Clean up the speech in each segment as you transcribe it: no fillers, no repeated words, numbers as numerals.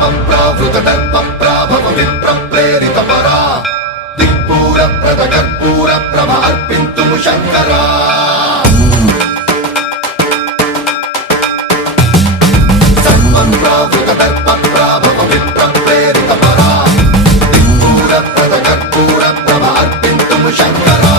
ధర్మం ప్రావృత దర్పం ప్రాభవ విప్రం ప్రేరిత పరా దిక్పూర ప్రద కర్పూర ప్రభ అర్పింతుము శంకరా ధర్మం ప్రావృత దర్పం ప్రాభవ విప్రం ప్రేరిత పరా దిక్పూర ప్రద కర్పూర ప్రభ అర్పింతుము శంకరా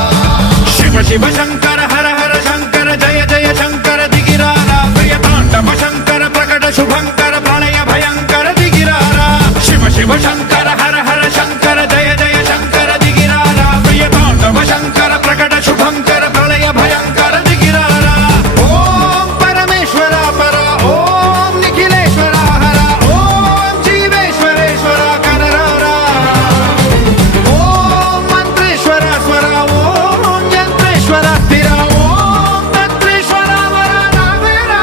శివ శివ శంకర హర హర శంకర జయ జయ శంకర దిగిరారా ప్రియ తాండవ శంకర ప్రకట శుభంకర ప్రళయ భయంకర దిగిరారా శివ శివ శంకర హర హర శంకర జయ జయ శంకర దిగిరారా ప్రియ తాండవ శంకర ప్రకట శుభంకర ప్రళయ భయంకర దిగిరారా ఓం పరమేశ్వర పర ఓం నిఖిలేశ్వర హర ఓం జీవేశ్వరేశ్వర కనరారా ఓం మంత్రేశ్వర స్వర ఓం యంత్రేశ్వర స్థిర ఓం తంత్రేశ్వర వర నావేరా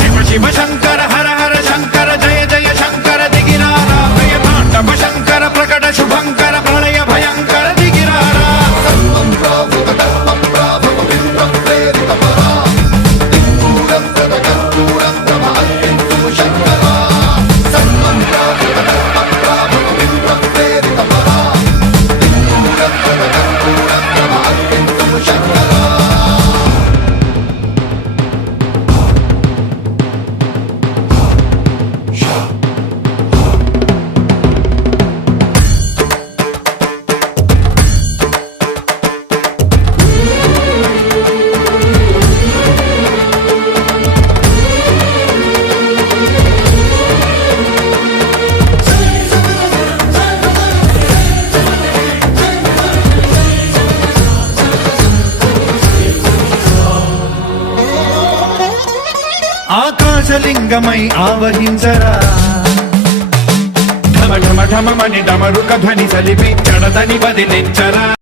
శివ శివ శంకర హర హర శంకర జయ జయ శంకర దిగిరారా ప్రియ తాండవ శంకర ప్రకట శుభంకర ప్రళయ భయంకర దిగిరారా ధర్మం ప్రావృత దర్పం ప్రాభవ విప్రం ప్రేరిత పరా దిక్పూర ప్రద కర్పూర ప్రభ అర్పింతుము శంకరా ధర్మం ప్రావృత దర్పం ప్రాభవ విప్రం ప్రేరిత పరా దిక్పూర ప్రద కర్పూర ప్రభ అర్పింతుము శంకరా ఆకాశలింగమై ఆవహించరా ఢమ ఢమ ఢమమని డమరుక ధ్వని సలిపి జడదని బదిలించరా